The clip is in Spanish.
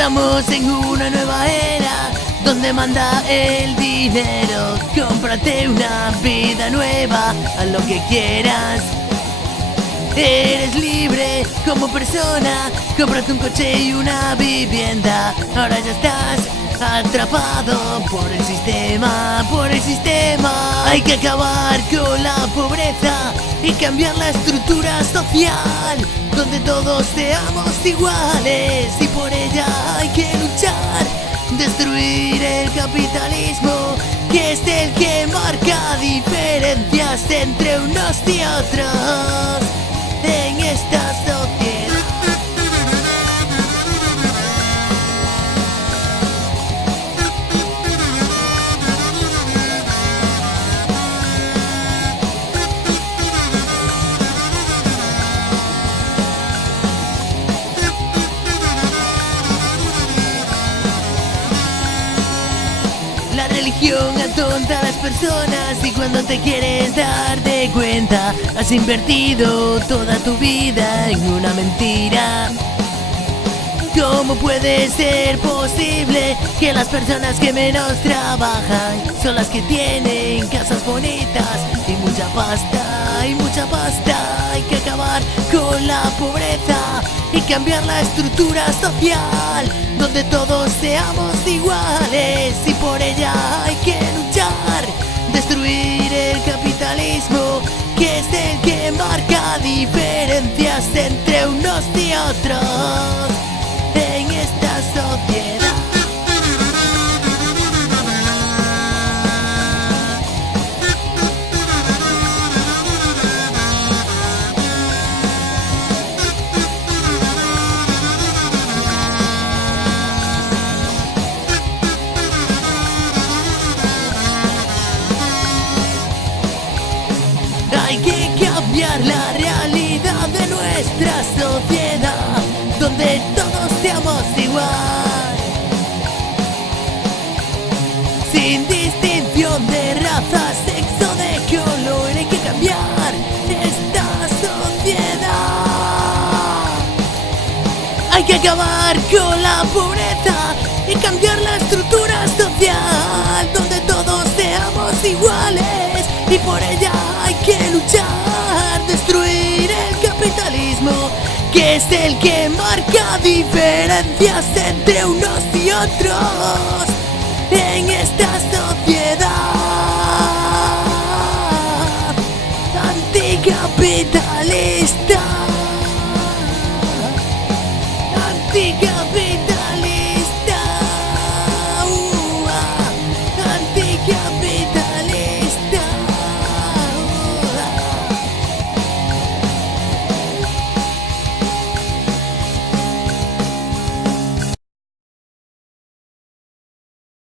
Estamos en una nueva era donde manda el dinero. Cómprate una vida nueva, haz lo que quieras. Eres libre como persona, cómprate un coche y una vivienda. Ahora ya estás atrapado por el sistema, por el sistema. Hay que acabar con la pobreza y cambiar la estructura social, donde todos seamos iguales, y por ella hay que luchar. Destruir el capitalismo, que es el que marca diferencias entre unos y otros en esta sociedad. La religión atonta a las personas, y cuando te quieres dar de cuenta has invertido toda tu vida en una mentira. ¿Cómo puede ser posible que las personas que menos trabajan son las que tienen casas bonitas y mucha pasta, y mucha pasta? Hay que acabar con la pobreza y cambiar la estructura social, donde todos seamos iguales, y por ella hay que luchar. Destruir el capitalismo, que es el que marca diferencias entre unos y otros en esta sociedad. Hay que cambiar la realidad de nuestra sociedad, donde todos seamos igual, sin distinción de raza, sexo, de color. Hay que cambiar esta sociedad. Hay que acabar con la pobreza y cambiar la estructura social, donde todos seamos iguales, y por ella hay que luchar. Destruir el capitalismo, que es el que marca diferencias entre unos y otros en esta sociedad anticapitalista, anticapitalista.